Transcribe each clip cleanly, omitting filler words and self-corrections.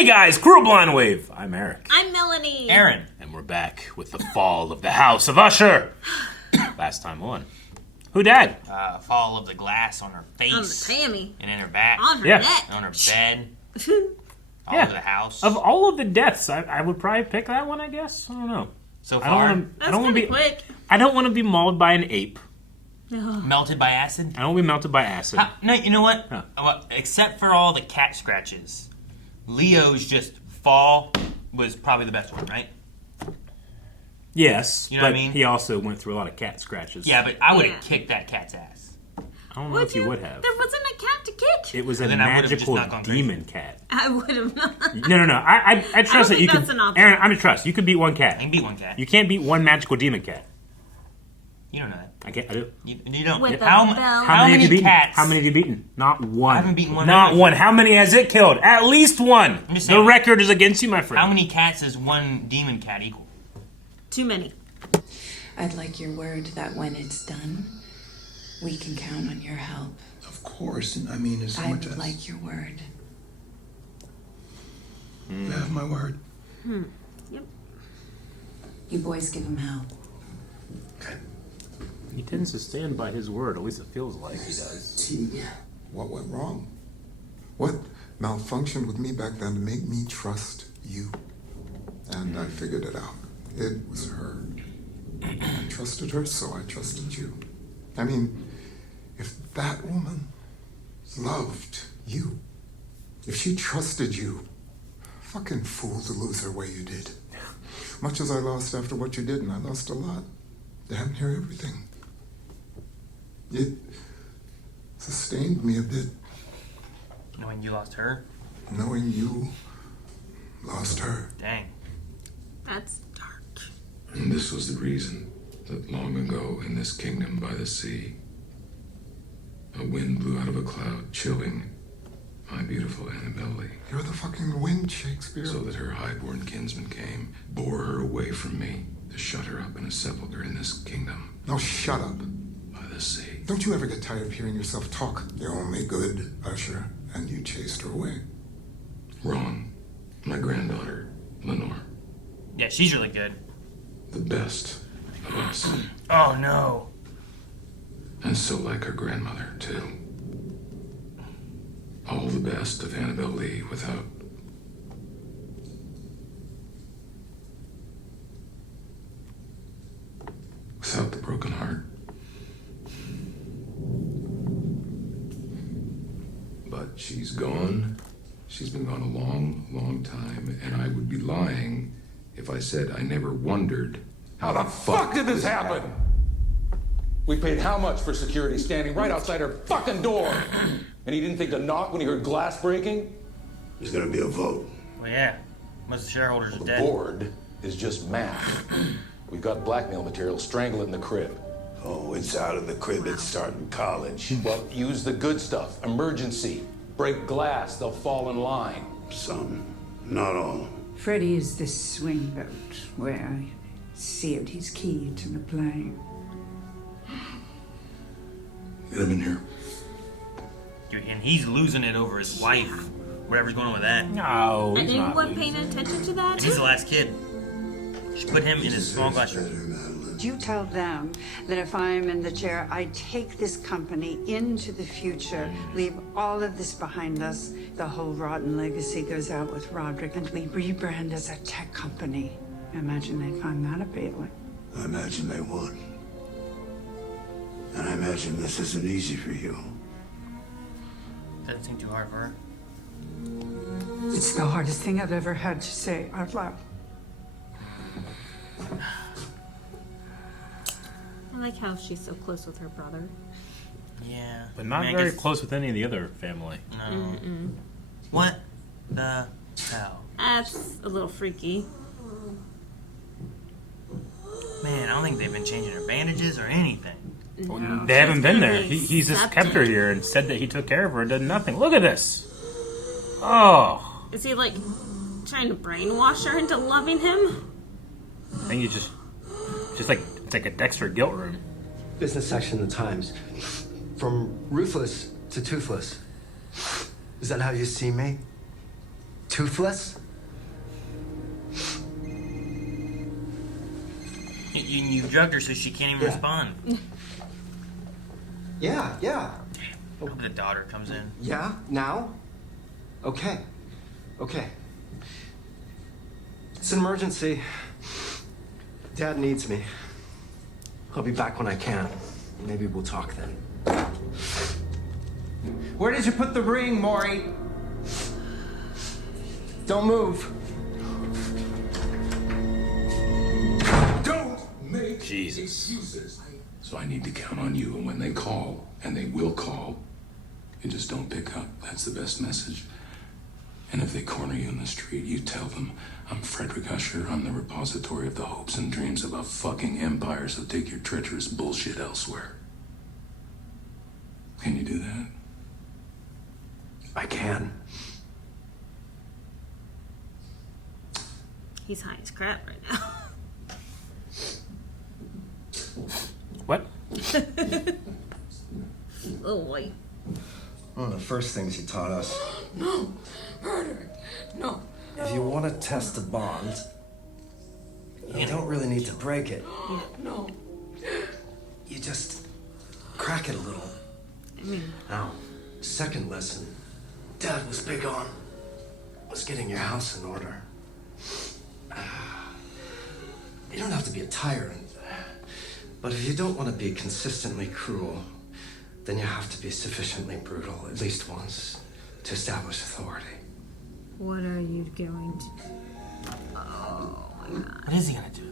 Hey guys, Crew Blind Wave. I'm Eric. I'm Melanie. Aaron. And we're back with the fall of the House of Usher. Last time on. Who died? Fall of the glass on her face. On the Tammy. And in her back. On her Yeah. neck. On her bed. All Yeah. over the house. Of all of the deaths, I would probably pick that one, I guess. I don't know. So I far, don't That's want to pretty be quick. I don't want to be mauled by an ape. melted by acid. I don't want to be melted by acid. No, you know what? Huh. Well, except for all the cat scratches, Leo's just fall was probably the best one, right? Yes, You know but what I mean? he also went through a lot of cat scratches. Yeah, but I would have Yeah. kicked that cat's ass. I don't know if you would have. There wasn't a cat to kick. It was a Then I would've just magical not gone crazy. demon cat. I would have not. No. I trust that think you that's could. an option. Aaron, I'm gonna trust. You could beat one I cat. can beat one cat. You can't beat one magical demon cat. You don't know that. I can't. I do. You don't. With How a bell. How many have you beaten? cats? How many have you beaten? Not one. I haven't beaten one Not either. one. How many has it killed? At least one. I'm just The saying. record is against you, my friend. How many cats is one demon cat equal? Too many. I'd like your word that when it's done, we can count on your help. Of course, and I mean as much I'd as like your word. you have my word. Yep. You boys give him hell. Okay. He tends to stand by his word. At least it feels like he does. What went wrong? What malfunctioned with me back then to make me trust you? And I figured it out. It was her. I trusted her, so I trusted you. I mean, if that woman loved you, if she trusted you, fucking fool to lose her way you did. Much as I lost after what you did, and I lost a lot. Damn near everything. It sustained me a bit, When you lost her? knowing you lost her. Dang. That's dark. And this was the reason that long ago in this kingdom by the sea, a wind blew out of a cloud, chilling my beautiful Annabelle, You're the fucking wind, Shakespeare. so that her highborn kinsman came, bore her away from me, to shut her up in a sepulchre in this kingdom Now shut up. by the sea. Don't you ever get tired of hearing yourself talk? The only good, Usher, and you chased her away. Wrong. My granddaughter, Lenore, Yeah, she's really good. the best of us, Oh no. and so like her grandmother, too. All the best of Annabelle Lee without the broken heart. But she's gone. She's been gone a long, long time, and I would be lying if I said I never wondered How the fuck did this happen? We paid how much for security standing right outside her fucking door? And he didn't think to knock when he heard glass breaking? There's gonna be a vote. Well, yeah. Most of the shareholders are The dead. board is just math. We've got blackmail material, strangle it in the crib. Oh, it's out of the crib, it's starting college. Well, use the good stuff. Emergency. Break glass, they'll fall in line. Some, not all. Freddie is this swing vote where I see it. He's key to the play. Get him in here. Dude, and he's losing it over his wife. Whatever's going on with that. No, And he's not anyone losing. paying attention to that? And he's the last kid. Just put him in his small glass room. You tell them that if I'm in the chair, I take this company into the future, leave all of this behind us. The whole rotten legacy goes out with Roderick, and we rebrand as a tech company. I imagine they'd find that appealing. I imagine they would. And I imagine this isn't easy for you. Doesn't seem too hard for her. It's the hardest thing I've ever had to say out loud. I like how she's so close with her brother. Yeah. But not I mean, I very guess- close with any of the other family. No. What the hell? That's a little freaky. Man, I don't think they've been changing her bandages or anything. No, They haven't she's been kinda there. He's just accepted. kept her here and said that he took care of her and did nothing. Look at this. Oh. Is he like trying to brainwash her into loving him? I think he's just like, it's like a Dexter guilt room. Business section of the Times. From ruthless to toothless. Is that how you see me? toothless? You drugged her so she can't even respond. Yeah. I hope the daughter comes in. Yeah? Now? Okay. It's an emergency. Dad needs me. I'll be back when I can. Maybe we'll talk then. Where did you put the ring, Maury? Don't move. Don't make Jesus. excuses. So I need to count on you, and when they call, and they will call, you just don't pick up. That's the best message. And if they corner you in the street, you tell them, I'm Frederick Usher. I'm the repository of the hopes and dreams of a fucking empire, so take your treacherous bullshit elsewhere. Can you do that? I can. He's high as crap right now. What? Oh boy. One of the first things he taught us. No, murder. No. If you want to test a bond, you don't really need to break it. No. You just crack it a little. Now, second lesson Dad was big on was getting your house in order. You don't have to be a tyrant, but if you don't want to be consistently cruel, then you have to be sufficiently brutal at least once to establish authority. What are you going to do? Oh my god. What is he gonna do?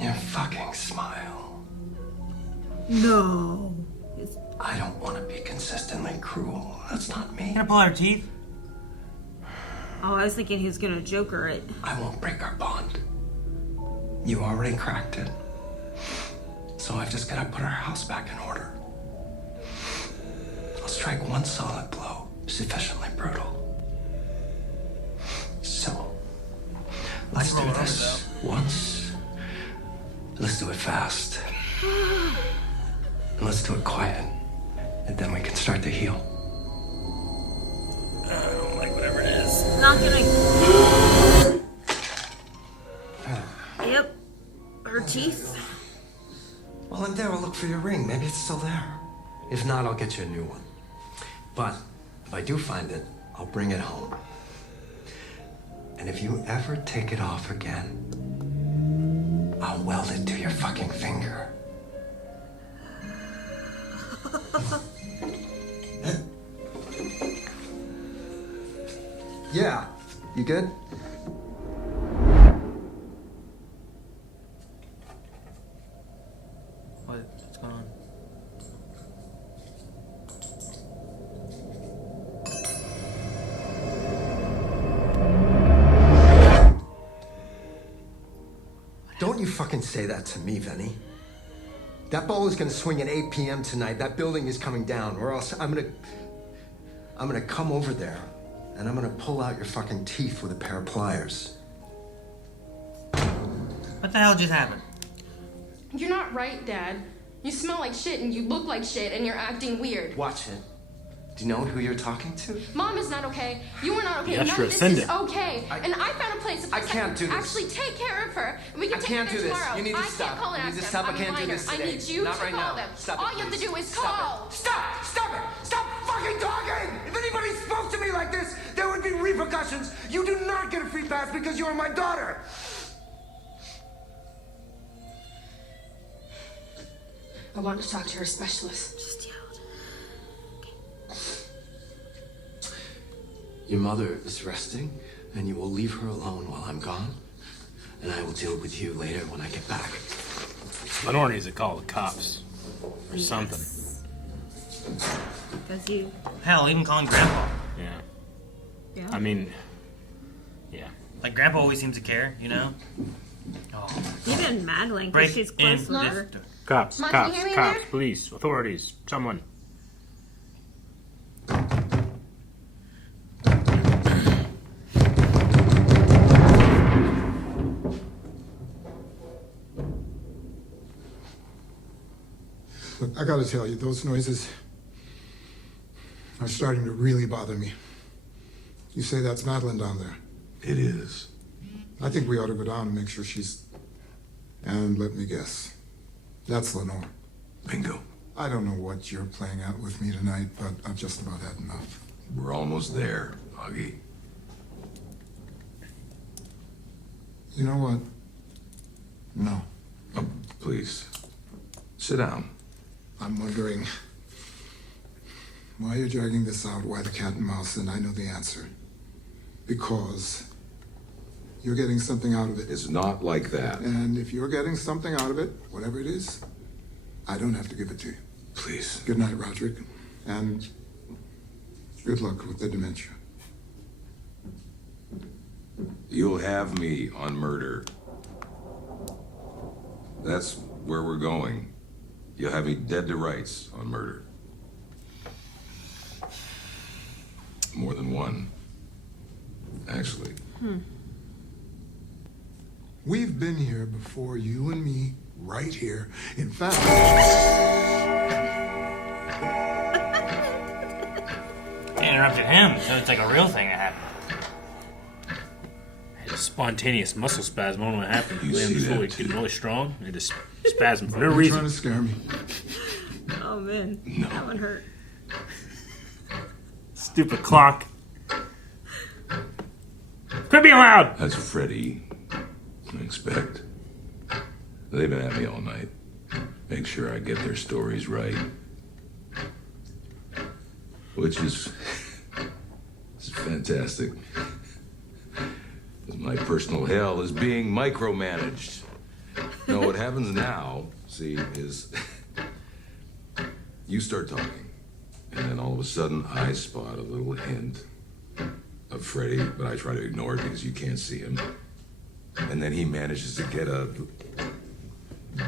Your fucking smile. No. I don't want to be consistently cruel. That's not me. You gonna pull out her teeth? Oh, I was thinking he was gonna Joker it. I won't break our bond. You already cracked it. So I've just gotta put our house back in order. I'll strike one solid blow, sufficiently brutal. So, let's do this once. Let's do it fast. And let's do it quiet. And then we can start to heal. I don't like whatever it is. Not gonna. Yep. Her teeth. Well, in there, I'll look for your ring. Maybe it's still there. If not, I'll get you a new one. But if I do find it, I'll bring it home. And if you ever take it off again, I'll weld it to your fucking finger. Yeah. You good? What's going on? Don't you fucking say that to me, Venny. That ball is gonna swing at 8 p.m. tonight. That building is coming down, or else I'm gonna come over there and I'm gonna pull out your fucking teeth with a pair of pliers. What the hell just happened? You're not right, Dad. You smell like shit and you look like shit and you're acting weird. Watch it. Do you know who you're talking to? Mom is not okay. You are not okay. Yes, None of this offended. is okay. And I found a place I can't do this. actually take care of her. And we can I take can't her do there this. tomorrow. You need to I stop. can't call and You ask need to them. stop. I I'm a can't do minor. this today. I need you Not to right call now. them. Stop it, All you have to please. do is Stop call. it. Stop it! Stop fucking talking! If anybody spoke to me like this, there would be repercussions. You do not get a free pass because you are my daughter. I want to talk to her specialist. Just yelled. Your mother is resting, and you will leave her alone while I'm gone, and I will deal with you later when I get back. Lenore needs to call the cops or something. Because you. Hell, even calling Grandpa. Yeah. Yeah. I mean, yeah. Like, Grandpa always seems to care, you know? Oh, Even Madeline, break because she's in close with this her. door. Cops, Mom, can cops, you hear me in cops, there? police, authorities, someone. Look, I gotta tell you, those noises, are starting to really bother me. You say that's Madeline down there? It is. I think we ought to go down and make sure she's... And let me guess. That's Lenore. Bingo. I don't know what you're playing out with me tonight, but I've just about had enough. We're almost there, Augie. You know what? No. Oh, please. Sit down. I'm wondering why you're dragging this out, why the cat and mouse, and I know the answer. Because you're getting something out of it. It's not like that. And if you're getting something out of it, whatever it is, I don't have to give it to you. Please. Good night, Roderick. And good luck with the dementia. You'll have me on murder. That's where we're going. You'll have me dead to rights on murder. More than one, actually. We've been here before, you and me, right here. In fact... They interrupted him, so it's like a real thing that happened. I had a spontaneous muscle spasm. I don't know what happened. You see that, Getting really strong. I had a spasm for no You're reason. trying to scare me. Oh man, that one hurt. Stupid clock. Quit being loud! That's Freddie, I expect. They've been at me all night. Make sure I get their stories right. Which is fantastic. 'Cause my personal hell is being micromanaged. No, what happens now, see, is you start talking, and then all of a sudden I spot a little hint of Freddie, but I try to ignore it because you can't see him. And then he manages to get a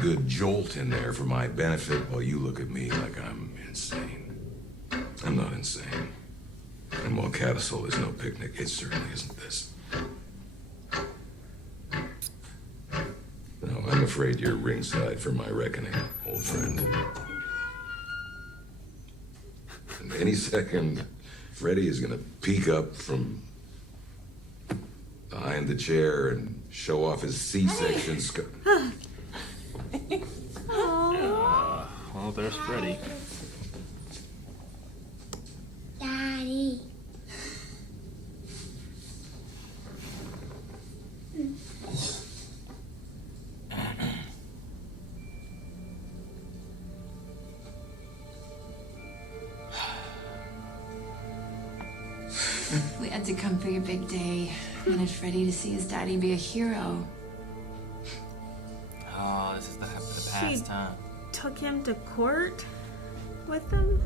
good jolt in there for my benefit while you look at me like I'm insane. I'm not insane. And while Catasol is no picnic, it certainly isn't this. No, I'm afraid you're ringside for my reckoning, old friend. And any second, Freddie is gonna peek up from behind the chair and show off his C-section scar. Well, there's Freddie. Daddy. We had to come for your big day. Wanted Freddie to see his daddy be a hero. Oh, this is the past, huh? Took him to court with them?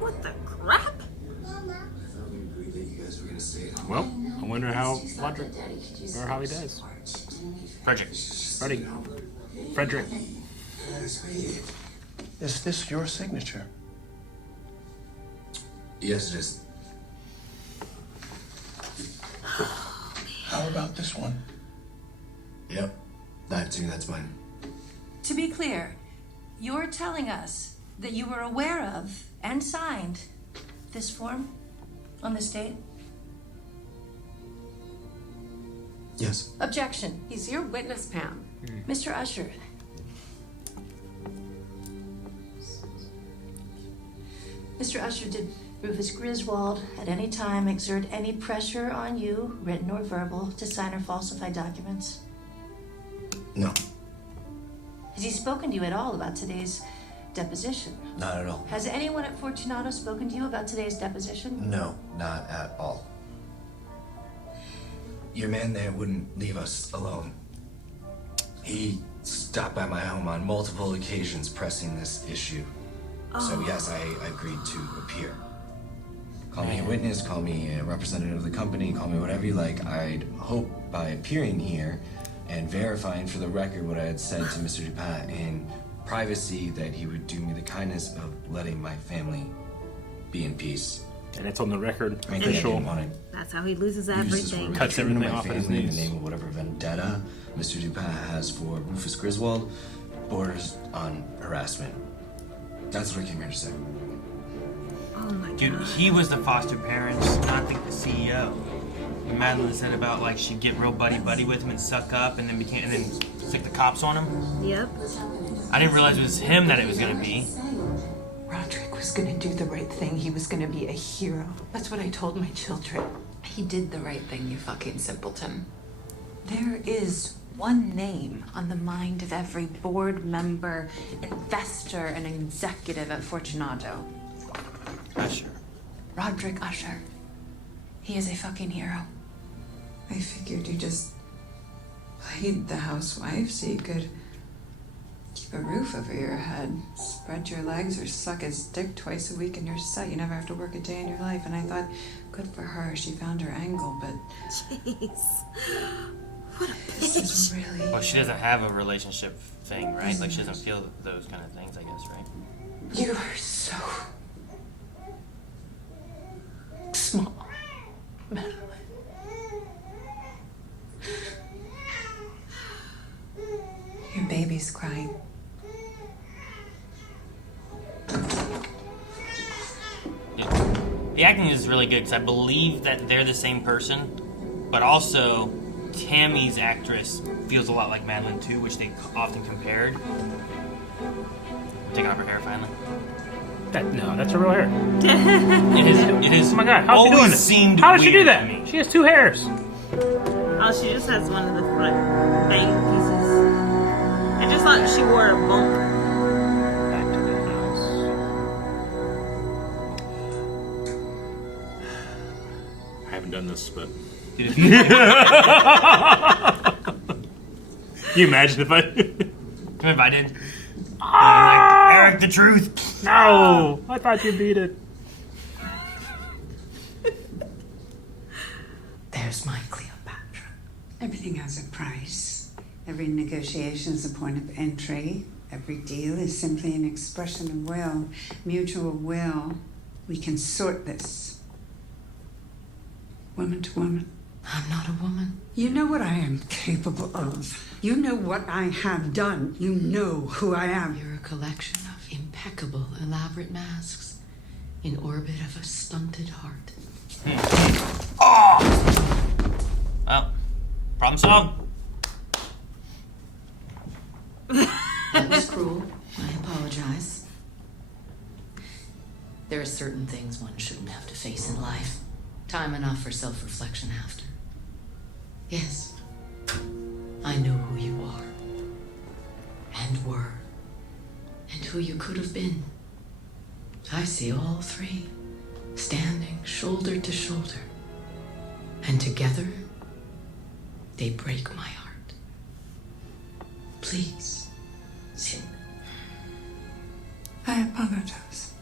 What the crap? Well, I wonder how Roderick, or how he does. Frederick. Is this your signature? Yes, it is. How about this one? Yep, that too, that's mine. To be clear, you're telling us that you were aware of and signed this form on this date? Yes. Objection. He's your witness, Pam. Mr. Usher. Mr. Usher, did Rufus Griswold at any time exert any pressure on you, written or verbal, to sign or falsify documents? No, Has he spoken to you at all about today's deposition? not at all. Has anyone at Fortunato spoken to you about today's deposition? No, not at all. Your man there wouldn't leave us alone. He stopped by my home on multiple occasions pressing this issue. So yes, I agreed to appear. Call me a witness, call me a representative of the company, call me whatever you like. I'd hope by appearing here and verifying for the record what I had said to Mr. Dupin in privacy that he would do me the kindness of letting my family be in peace And it's on the record. I think I Official. didn't want to That's how he loses use this everything. word Cuts true to everything my off at his family in the knees. name of whatever vendetta Mr. Dupin has for Rufus Griswold borders on harassment. That's what I came here to say. Oh my god. Dude, he was the foster parents, not the CEO. Madeline said about like she'd get real buddy with him and suck up and then stick the cops on him. Yep. I didn't realize it was him that it was gonna be. Roderick was gonna do the right thing. He was gonna be a hero. That's what I told my children. He did the right thing, you fucking simpleton. There is one name on the mind of every board member, investor, and executive at Fortunato. Usher. Roderick Usher. He is a fucking hero. I figured you just played the housewife so you could keep a roof over your head, spread your legs, or suck his dick twice a week in your set. You never have to work a day in your life. And I thought, good for her, she found her angle, but... Jeez. What a bitch. This is really... Well, she doesn't have a relationship thing, right? Like she doesn't feel those kind of things, I guess, right? You are so small, Madeline. Your baby's crying. Yeah. The acting is really good because I believe that they're the same person, but also Tammy's actress feels a lot like Madeline too, which they often compared. Taking off her hair finally. No, that's her real hair. It is. It is. Oh my god, how's she doing this? Seemed How does she do weird that? to me. She has 2 hairs. Oh, she just has one of the front bang pieces. I just thought she wore a bump. Back to the house. I haven't done this, but. Can you imagine if I. If I did. Like, Eric, the truth. No, I thought you beat it. There's my Cleopatra. Everything has a price. Every negotiation is a point of entry. Every deal is simply an expression of will, mutual will. We can sort this. Woman to woman. I'm not a woman. You know what I am capable of. You know what I have done. You know who I am. You're a collection of impeccable, elaborate masks in orbit of a stunted heart. Oh! Well, problem solved. That was cruel. I apologize. There are certain things one shouldn't have to face in life. Time enough for self-reflection after. Yes, I know who you are, and were, and who you could have been. I see all three, standing shoulder to shoulder, and together, they break my heart. Please, sit. I apologize.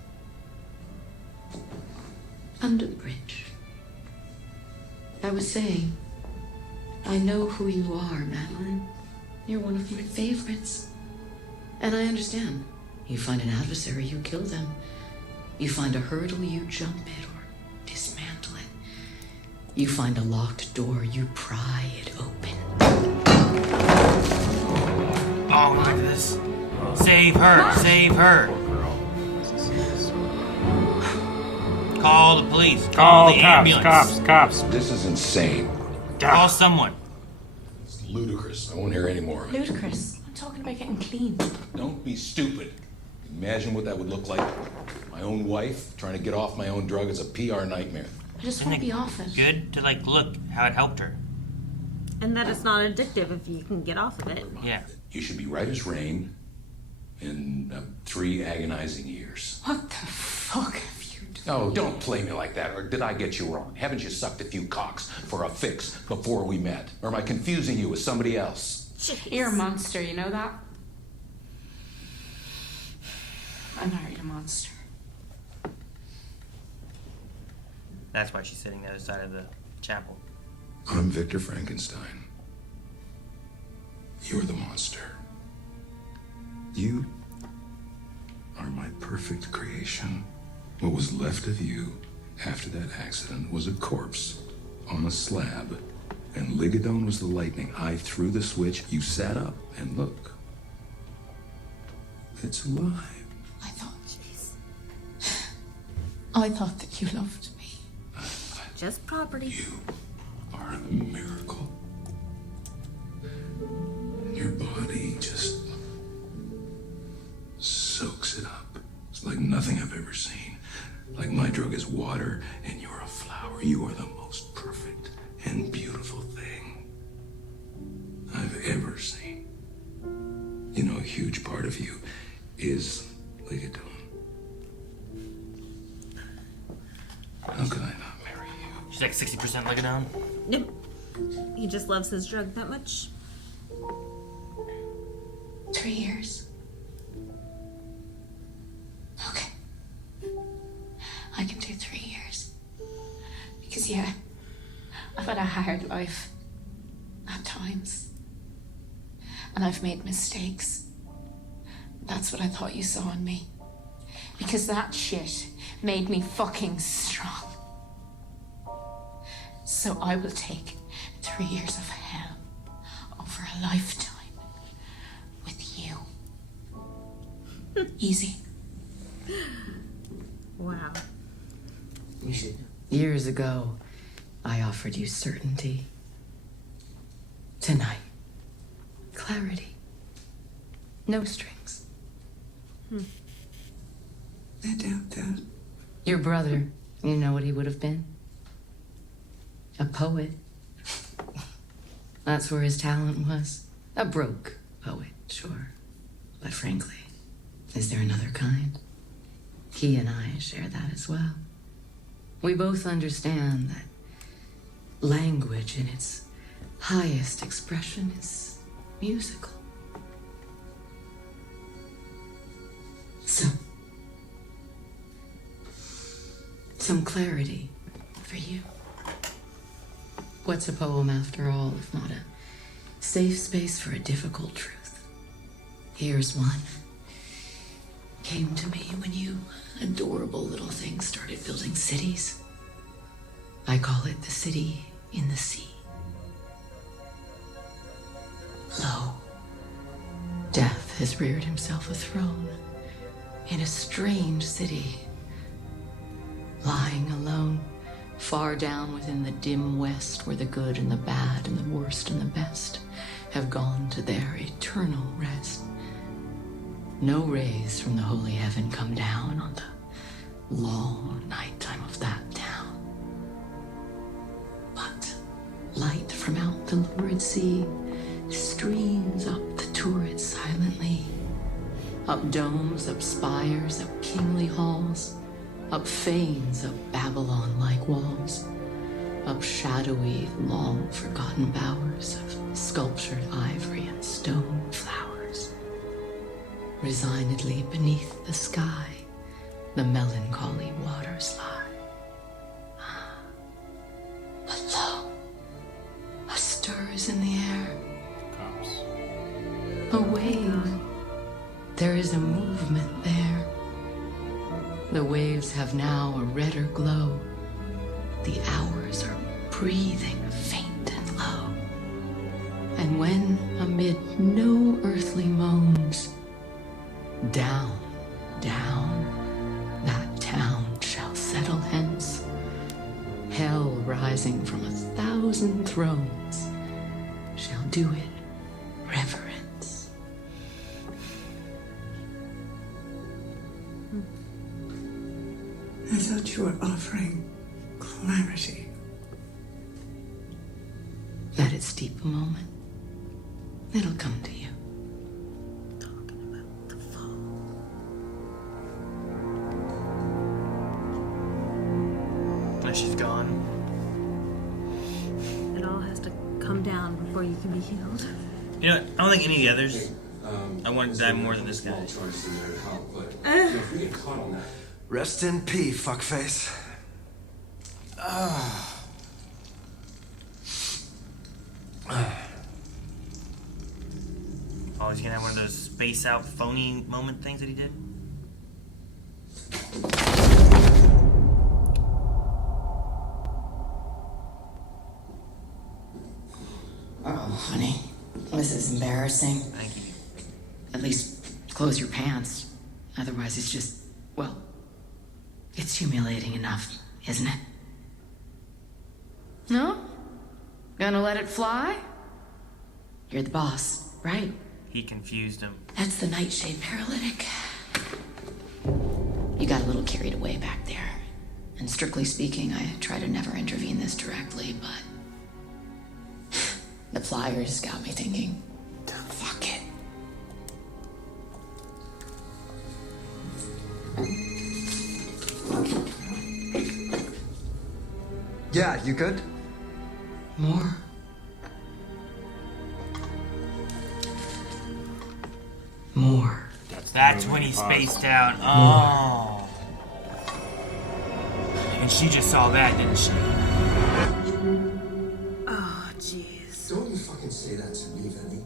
Under the bridge. I was saying, I know who you are, Madeline. You're one of my favorites. And I understand. You find an adversary, you kill them. You find a hurdle, you jump it or dismantle it. You find a locked door, you pry it open. Oh, look at this. Save her. Save her. Call the police. Call the ambulance. Cops. This is insane. Call someone. It's ludicrous. I won't hear any more of it. Ludicrous. I'm talking about getting clean. Don't be stupid. Imagine what that would look like. My own wife trying to get off my own drug is a PR nightmare. I just want to be off it. Good to like look how it helped her. And that it's not addictive if you can get off of it. Yeah. You should be right as rain in 3 agonizing years. What the fuck have you done? Oh, don't play me like that. Or did I get you wrong? Haven't you sucked a few cocks for a fix before we met? Or am I confusing you with somebody else? Jeez. You're a monster, you know that? I married a monster. That's why she's sitting the other side of the chapel. I'm Victor Frankenstein. You're the monster. You are my perfect creation. What was left of you after that accident was a corpse on a slab, and Ligadone was the lightning. I threw the switch, you sat up, and look. It's alive. I thought that you loved me. Just property. You are a miracle. Your body just soaks it up. It's like nothing I've ever seen. Like my drug is water and you're a flower. You are the most perfect and beautiful thing I've ever seen. You know, a huge part of you is Ligadone. How could I not marry you? She's like 60% Ligadone. Yep. He just loves his drug that much. 3 years. Okay. I can do 3 years. Because, yeah, I've had a hard life. At times. And I've made mistakes. That's what I thought you saw in me. Because that shit made me fucking strong. So I will take 3 years of hell over a lifetime with you. Easy. Wow. Years ago, I offered you certainty. Tonight, clarity. No strings. I doubt that. Your brother, you know what he would have been? A poet. That's where his talent was. A broke poet, sure. But frankly, is there another kind? He and I share that as well. We both understand that language in its highest expression is musical. So, some clarity for you. What's a poem after all, if not a safe space for a difficult truth? Here's one. Came to me when you adorable little things started building cities. I call it the city in the sea. Lo, death has reared himself a throne in a strange city, lying alone, far down within the dim west, where the good and the bad and the worst and the best have gone to their eternal rest. No rays from the holy heaven come down on the long nighttime of that town, but light from out the lurid sea streams up the turret silently, up domes, up spires, up kingly halls, up fanes of Babylon-like walls, up shadowy, long-forgotten bowers of sculptured ivory and stone flowers. Resignedly beneath the sky, the melancholy waters lie. But lo, a stir is in the air. A wave. There is a movement there. The waves have now a redder glow. The hours are breathing faint and low. And when amid no earthly moans, down, down, that town shall settle hence, hell rising from 1,000 thrones shall do it reverence. I thought you were offering clarity. That its deep moment, it'll come to you. Now she's gone. It all has to come down before you can be healed. You know what? I don't think any of the others. I wanted to die more than this guy. Rest in peace, fuckface. Oh, he's gonna have one of those space out phony moment things that he did. Oh, honey, this is embarrassing. Thank you. At least close your pants. Otherwise, it's just, well, it's humiliating enough, isn't it? No? Gonna let it fly? You're the boss, right? He confused him. That's the nightshade paralytic. You got a little carried away back there. And strictly speaking, I try to never intervene this directly, but the flyers got me thinking. Fuck it. Yeah, you good? More? More. That's when he spaced out. Oh. And she just saw that, didn't she? Oh, jeez. Don't you fucking say that to me, Vinny.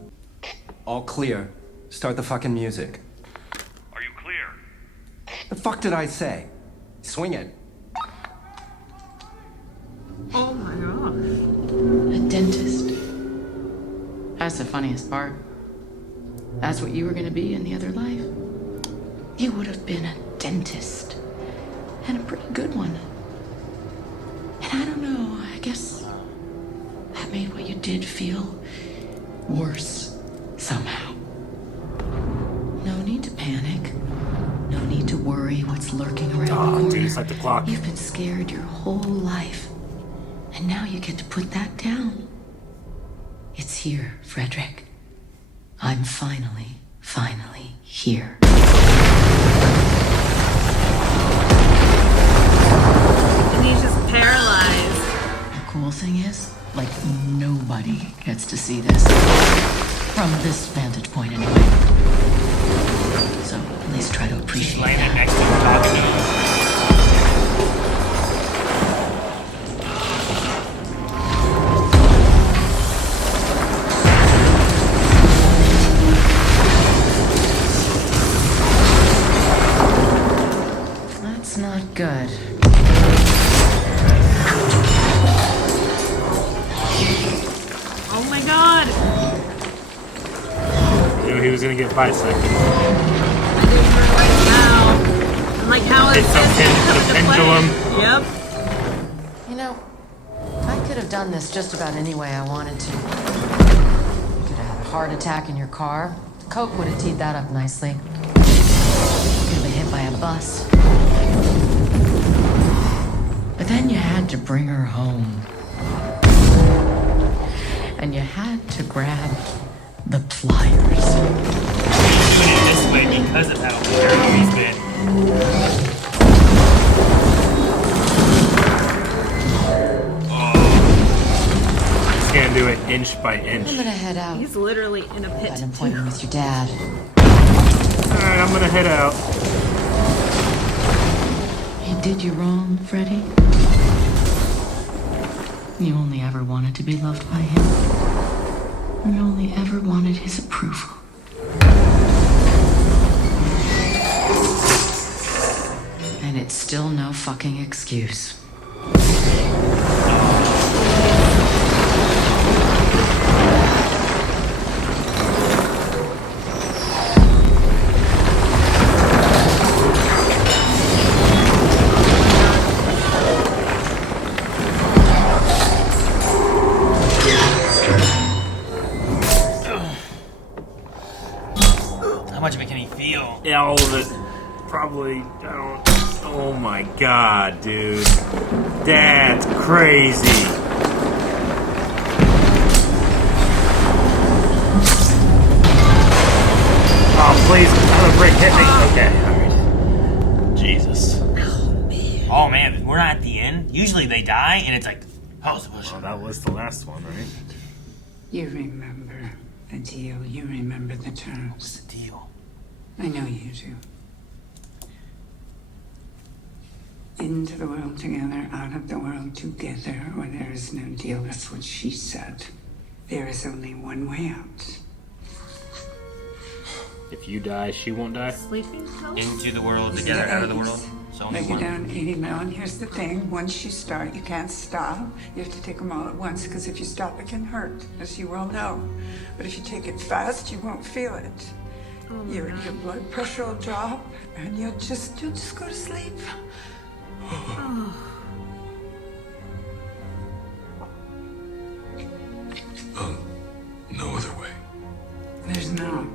All clear. Start the fucking music. Are you clear? The fuck did I say? Swing it. Oh my gosh. A dentist. That's the funniest part. That's what you were gonna be in the other life. You would have been a dentist. And a pretty good one. And I don't know, I guess that made what you did feel worse somehow. No need to panic. No need to worry what's lurking around the corner. Dude, it's like the clock. You've been scared your whole life. And now you get to put that down. It's here, Frederick. I'm finally here. And he's just paralyzed. The cool thing is, like, nobody gets to see this. From this vantage point, anyway. So, at least try to appreciate Laying that. next to him, talking to him. That's not good. Oh my god. Knew he was gonna get bisected. I didn't hear right now. I'm like, how is It's this a coming to play? pendulum. Yep. You know, I could have done this just about any way I wanted to. You could have had a heart attack in your car. The Coke would have teed that up nicely. You could have been hit by a bus. But then you had to bring her home. And you had to grab the pliers. Put it this way because of how terrible he's been. Just gonna do it inch by inch. I'm gonna head out. He's literally in a pit. Got an appointment with your dad. Alright, I'm gonna head out. He did you wrong, Freddie. You only ever wanted to be loved by him. You only ever wanted his approval. And it's still no fucking excuse. How much of it can he feel? Yeah, all of it. Probably, I don't... Oh my god, dude. That's crazy. Oh, please, another brick hit me. Okay, alright. Jesus. Oh man, we're not at the end. Usually they die, and it's like, how's the bush? Well, that was the last one, right? You remember the deal. You remember the terms. What's the deal? I know you do. Into the world together, out of the world together, or there is no deal. That's what she said. There is only one way out. If you die, she won't die. Sleeping pill? Into the world, together, out of the world. So Make it down 80 mil, and here's the thing. Once you start, you can't stop. You have to take them all at once, because if you stop, it can hurt, as you well know. But if you take it fast, you won't feel it. Your blood pressure will drop, and you'll just go to sleep. No other way. There's not.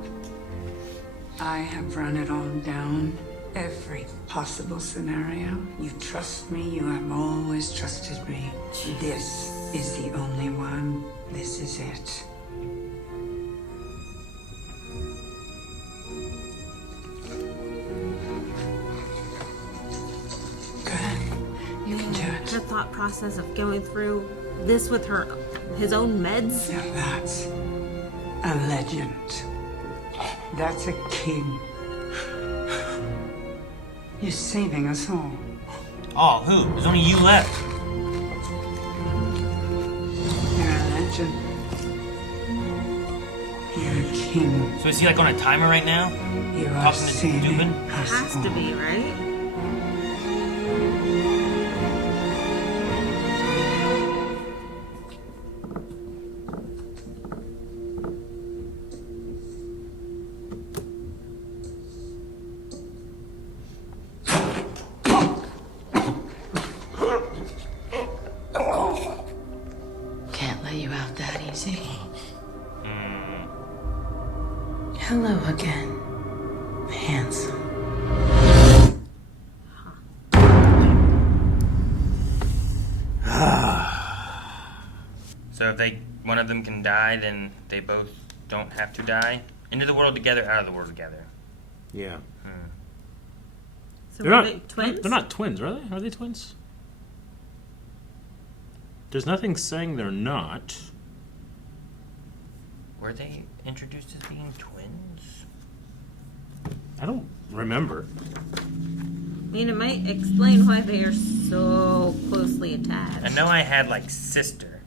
I have run it all down. Every possible scenario. You trust me. You have always trusted me. This is the only one. This is it. Her thought process of going through this with his own meds. Now that's a legend. That's a king. You're saving us all. Oh, who? There's only you left. You're a legend. You're a king. So is he like on a timer right now? You are Talking to saving Dubin? us Has to be, right? Can't let you out that easy. Hello again, handsome. So if one of them can die, then they both don't have to die. Into the world together, out of the world together. Yeah. So They're were not they twins? They're not twins, are they? Are they twins? There's nothing saying they're not. Were they introduced as being twins? I don't remember. I mean, it might explain why they are so closely attached. I know I had like sister,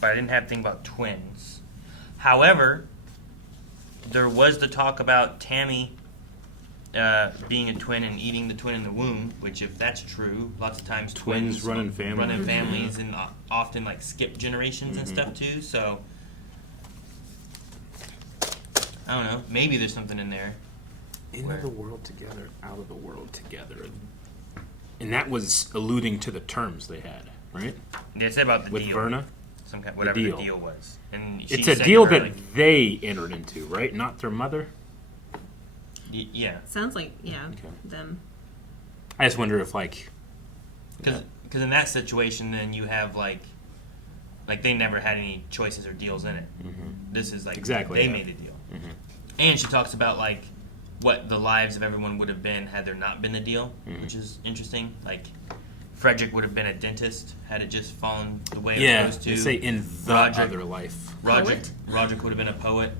but I didn't have to think about twins. However, there was the talk about Tammy being a twin and eating the twin in the womb, which if that's true, lots of times Twins run in families. run in families and often like skip generations and stuff too. So I don't know. Maybe there's something in there. Into the world together, out of the world together. And that was alluding to the terms they had, right? They said about the With deal. Verna? Some kind, whatever the deal was. And she it's a said deal to her, that like, they entered into, right? Not their mother? yeah. Sounds like, yeah, them. I just wonder if, like... Because in that situation, then you have, like they never had any choices or deals in it. This is, like, Exactly, they yeah. made the deal. And she talks about, like, what the lives of everyone would have been had there not been the deal, which is interesting. Like, Frederick would have been a dentist had it just fallen the way it was supposed to. They say in the other life. Roderick would have been a poet.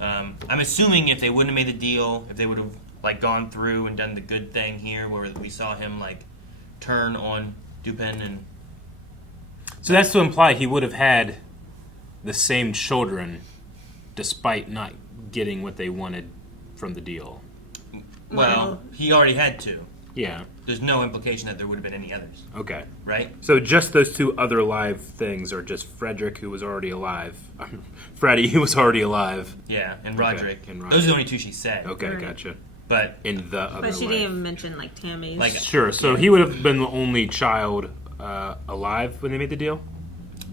I'm assuming if they wouldn't have made the deal, if they would have like gone through and done the good thing here, where we saw him like turn on Dupin and. So that's to imply he would have had the same children, despite not getting what they wanted from the deal. Well, he already had two. Yeah. There's no implication that there would have been any others. Okay. Right? So just those two other live things are just Frederick, who was already alive. Freddie, who was already alive. Yeah, and Roderick. Okay, and Those are the only two she said. Okay, Right. Gotcha. But in the other But she life. didn't even mention, like, Tammy's. Like, Sure, so he would have been the only child alive when they made the deal?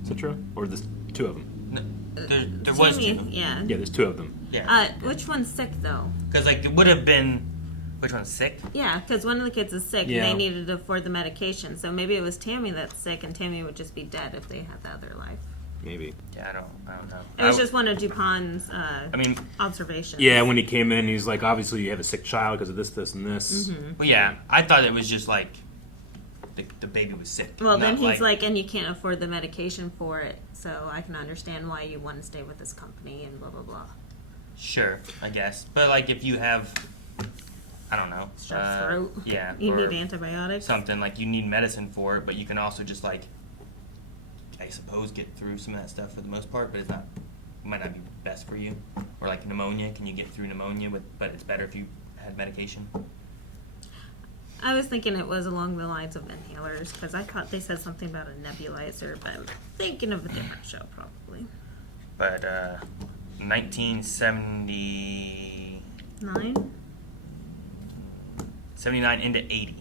Is that true? Or the two of them? There was Tammy, two. yeah. Yeah, there's two of them. Yeah. Which one's sick, though? Because like it would have been. Which one's sick? Yeah, because one of the kids is sick Yeah. and they needed to afford the medication. So maybe it was Tammy that's sick and Tammy would just be dead if they had the other life. Maybe. Yeah, I don't know. It was just one of Dupon's observations. Yeah, when he came in, he's like, obviously you have a sick child because of this, this, and this. Well, yeah, I thought it was just like the baby was sick. Well, then not he's and you can't afford the medication for it, so I can understand why you want to stay with this company and blah, blah, blah. Sure, I guess. But like if you have, I don't know. Strep throat. Yeah. You or need antibiotics. Something like you need medicine for it, but you can also just like, I suppose, get through some of that stuff for the most part, but it might not be best for you. Or like pneumonia, can you get through pneumonia but it's better if you had medication? I was thinking it was along the lines of inhalers because I thought they said something about a nebulizer, but I'm thinking of a different show probably. But 1979 into 80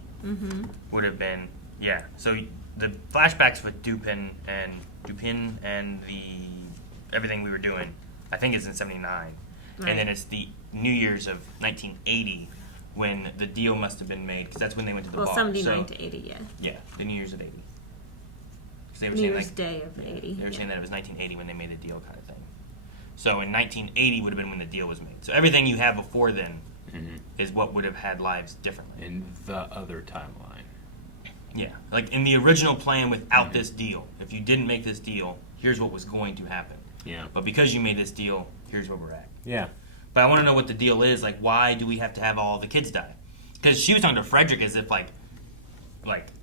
would have been, yeah. So the flashbacks with Dupin and the everything we were doing, I think it's in 79. Right. And then it's the New Year's of 1980 when the deal must have been made, because that's when they went to the bar. 79 to 80, yeah. Yeah, the New Year's of 80. They were New saying Year's Day of 80. They were saying that it was 1980 when they made the deal kind of thing. So in 1980 would have been when the deal was made. So everything you have before then is what would have had lives differently. In the other timeline. Yeah, like in the original plan without this deal, if you didn't make this deal, here's what was going to happen. Yeah. But because you made this deal, here's where we're at. Yeah. But I want to know what the deal is. Like, why do we have to have all the kids die? Because she was talking to Frederick as if, like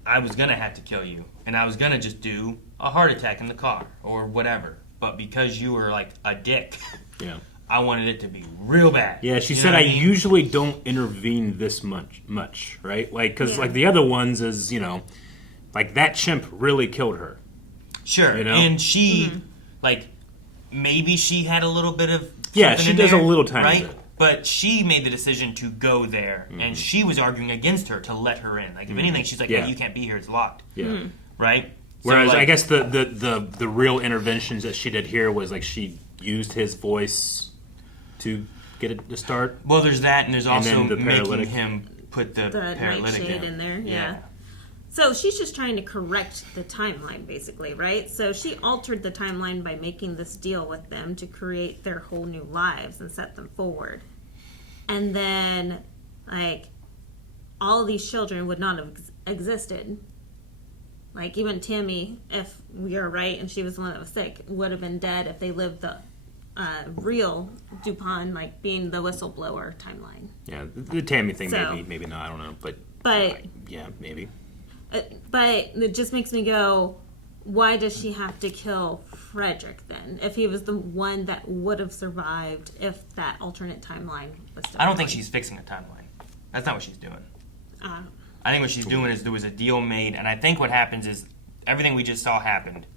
I was going to have to kill you, and I was going to just do a heart attack in the car or whatever. But because you were, like, a dick, yeah, I wanted it to be real bad. Yeah, she said, I usually don't intervene this much, right? Like, because, like, the other ones is, you know, like, that chimp really killed her. Sure. You know? And she, like, maybe she had a little bit of... Yeah, she does there, a little tiny right? bit. But she made the decision to go there, and she was arguing against her to let her in. Like, if anything, she's like, Yeah. hey, you can't be here, it's locked. Yeah. Right? Whereas so, like, I guess the real interventions that she did here was, like, she used his voice to get it to start. Well, there's that, and there's also the making him put the paralytic nightshade in there, yeah. So she's just trying to correct the timeline, basically, right? So she altered the timeline by making this deal with them to create their whole new lives and set them forward. And then, like, all of these children would not have existed. Like, even Tammy, if we are right and she was the one that was sick, would have been dead if they lived the real Dupin, like, being the whistleblower timeline. Yeah, the Tammy thing, So- maybe not, I don't know. But yeah, maybe. But it just makes me go, why does she have to kill Frederick then? If he was the one that would have survived if that alternate timeline was still I don't think going. she's fixing a timeline. That's not what she's doing. Uh, I think what she's doing is there was a deal made, and I think what happens is everything we just saw happened.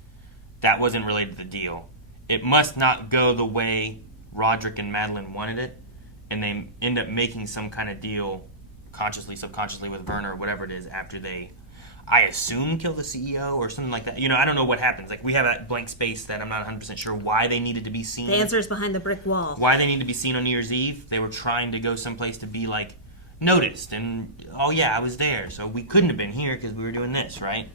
That wasn't related to the deal. It must not go the way Roderick and Madeline wanted it, and they end up making some kind of deal consciously, subconsciously with Werner or whatever it is after they, I assume, kill the CEO or something like that. You know, I don't know what happens. Like, we have that blank space that I'm not 100% sure why they needed to be seen. the answer is behind the brick wall. Why they need to be seen on New Year's Eve. They were trying to go someplace to be, like, noticed. And, oh, yeah, I was there. So we couldn't have been here because we were doing this, right?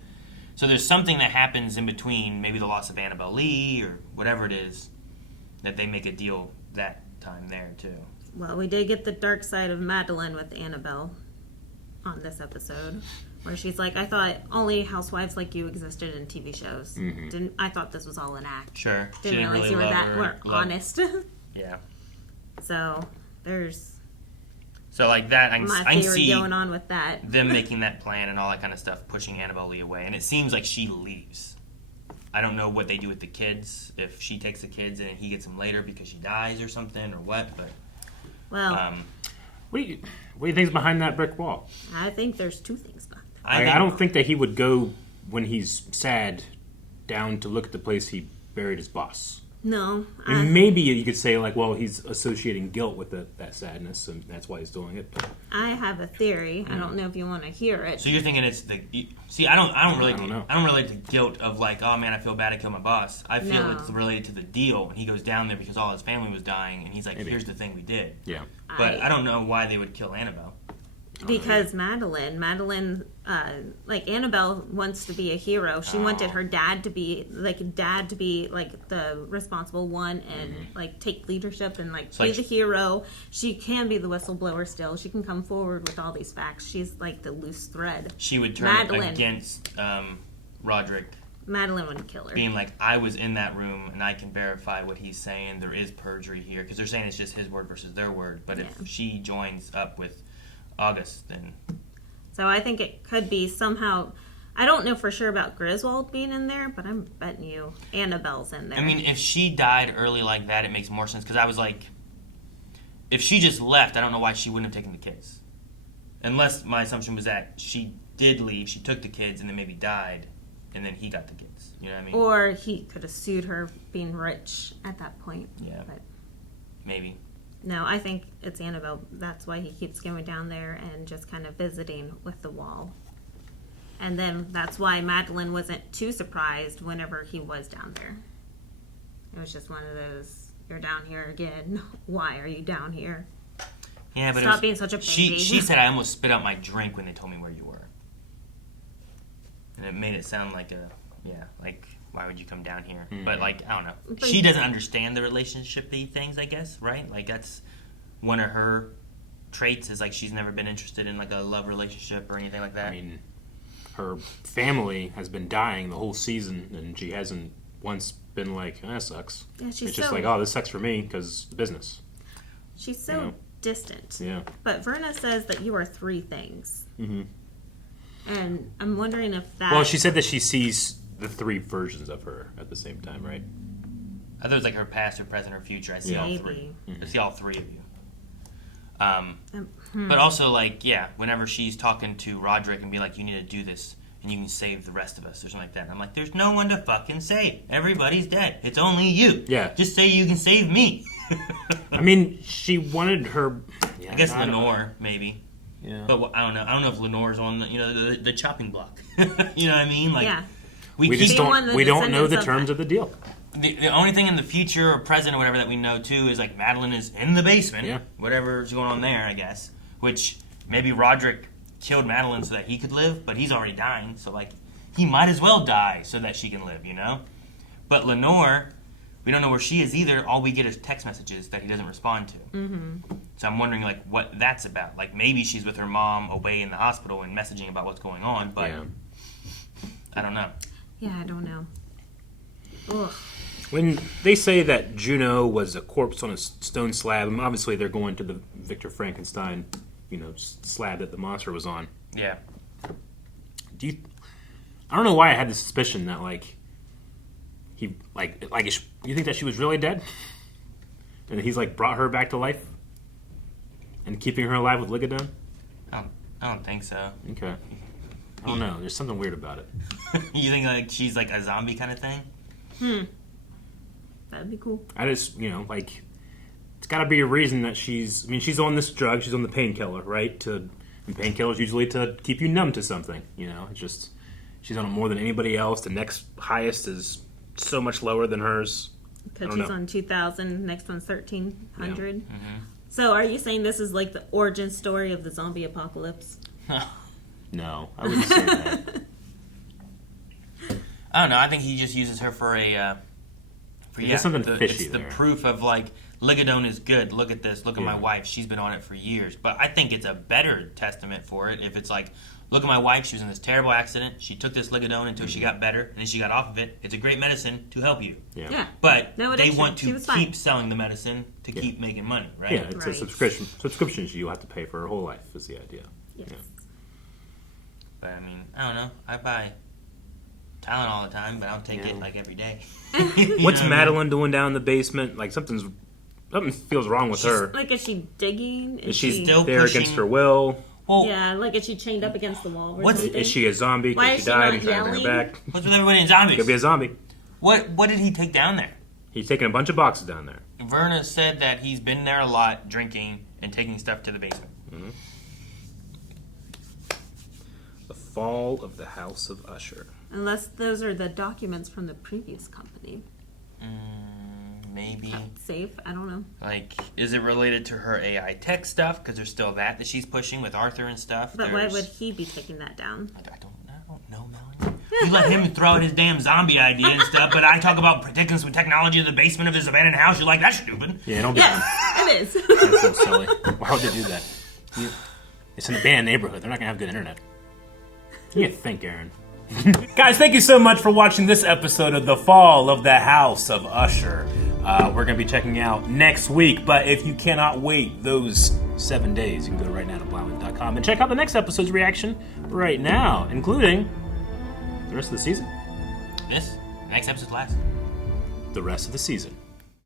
So there's something that happens in between, maybe the loss of Annabelle Lee or whatever it is, that they make a deal that time there, too. Well, we did get the dark side of Madeline with Annabelle on this episode, where she's like, I thought only housewives like you existed in TV shows. I thought this was all an act. Sure. She Didn't realize really you were love that her. were honest. Yeah. So there's So, like that, I my can theory see going on with that. them making that plan and all that kind of stuff, pushing Annabelle Lee away. And it seems like she leaves. I don't know what they do with the kids, if she takes the kids and he gets them later because she dies or something or what, but... Well, what do you think is behind that brick wall? I think there's two things behind that. I don't think that he would go when he's sad down to look at the place he buried his boss. No. And maybe you could say, like, well, he's associating guilt with that sadness, and that's why he's doing it. But I have a theory. I don't know if you want to hear it. So you're thinking it's the... See, I don't relate to guilt of, like, oh, man, I feel bad I killed my boss. I feel it's related to the deal. And he goes down there because all his family was dying, and he's like, here's the thing we did. Yeah. But I don't know why they would kill Annabelle. Because Madeline, like, Annabelle wants to be a hero. She wanted her dad to be like the responsible one and like take leadership and like be the hero. She can be the whistleblower still. She can come forward with all these facts. She's like the loose thread. She would turn against Roderick. Madeline wouldn't kill her. Being like, I was in that room and I can verify what he's saying. There is perjury here because they're saying it's just his word versus their word. But if she joins up with August, then... So I think it could be somehow... I don't know for sure about Griswold being in there, but I'm betting you Annabelle's in there. I mean, if she died early like that, it makes more sense. Because I was like... If she just left, I don't know why she wouldn't have taken the kids. Unless my assumption was that she did leave, she took the kids, and then maybe died, and then he got the kids. You know what I mean? Or he could have sued her being rich at that point. Yeah. But Maybe. no, I think it's Annabelle. That's why he keeps going down there and just kind of visiting with the wall. And then that's why Madeline wasn't too surprised whenever he was down there. It was just one of those, you're down here again. Why are you down here? Yeah, but Stop being such a baby. She said I almost spit out my drink when they told me where you were. And it made it sound like why would you come down here? Mm. But I don't know. But She doesn't understand the relationship-y things, I guess, right? Like that's one of her traits is she's never been interested in a love relationship or anything like that. I mean, her family has been dying the whole season, and she hasn't once been like, that sucks. Yeah, she's it's just so- oh, this sucks for me because business. She's so You know? distant. Yeah. But Verna says that you are three things. Mm-hmm. And I'm wondering if that... Well, she said that she sees the three versions of her at the same time, right? I thought it was her past, her present, her future. I see all three. Mm-hmm. I see all three of you. hmm. But also, whenever she's talking to Roderick and be like, you need to do this, and you can save the rest of us, or something like that. And I'm like, there's no one to fucking save. Everybody's dead. It's only you. Yeah. Just say you can save me. I mean, she wanted her... Yeah, I guess I don't know. Lenore, maybe. Yeah. But I don't know. I don't know if Lenore's on the chopping block. You know what I mean? Yeah. We keep- just don't. We don't know the terms of the deal. The only thing in the future or present or whatever that we know too is Madeline is in the basement. Yeah. Whatever's going on there, I guess. Which maybe Roderick killed Madeline so that he could live, but he's already dying, so he might as well die so that she can live, you know? But Lenore, we don't know where she is either. All we get is text messages that he doesn't respond to. Mm-hmm. So I'm wondering what that's about. Maybe she's with her mom away in the hospital and messaging about what's going on, but I don't know. Yeah, I don't know. Ugh. When they say that Juno was a corpse on a stone slab, and obviously they're going to the Victor Frankenstein, slab that the monster was on. Yeah. I don't know why I had the suspicion that you think that she was really dead, and he's brought her back to life, and keeping her alive with Ligadon. I don't think so. Okay. I don't know. There's something weird about it. You think she's a zombie kind of thing? That'd be cool. I just, it's got to be a reason that she's on this drug. She's on the painkiller, right? And painkillers usually to keep you numb to something. It's just she's on it more than anybody else. The next highest is so much lower than hers. Because she's on 2,000. Next one's 1,300. Yeah. Mm-hmm. So are you saying this is the origin story of the zombie apocalypse? No, I wouldn't say that. I don't know. I think he just uses her for There's something fishy it's the there. proof of Ligadone is good. Look at this. Look at my wife. She's been on it for years. But I think it's a better testament for it if it's look at my wife. She was in this terrible accident. She took this Ligadone until she got better, and then she got off of it. It's a great medicine to help you. Yeah. But No they addiction. want She to was keep fine. selling the medicine to keep making money, right? Yeah, it's a subscription you have to pay for her whole life is the idea. Yes. Yeah. But I mean, I don't know. I buy Tylenol all the time, but I don't take it every day. What's Madeline doing down in the basement? Something feels wrong with her. Is she digging? Is she still there pushing- against her will? Yeah, is she chained up against the wall? Or something? Is she a zombie Why because is she she died not and trying to bring her yelling? back? What's with everybody in zombies? Could be a zombie. What did he take down there? He's taking a bunch of boxes down there. Verna said that he's been there a lot, drinking and taking stuff to the basement. Mm-hmm. The Fall of the House of Usher. Unless those are the documents from the previous company. Maybe. Safe? I don't know. Is it related to her AI tech stuff? Because there's still that she's pushing with Arthur and stuff. But why would he be taking that down? I don't know, Melanie. You let him throw out his damn zombie idea and stuff, but I talk about protecting some technology in the basement of this abandoned house. You're like, that's stupid. Yeah, don't be dumb. It is. That's so silly. Why would they do that? It's an abandoned neighborhood. They're not going to have good internet. You think, Aaron. Guys, thank you so much for watching this episode of The Fall of the House of Usher. We're going to be checking out next week, but if you cannot wait those 7 days, you can go right now to blindwing.com and check out the next episode's reaction right now, including the rest of the season. The next episode's last. The rest of the season.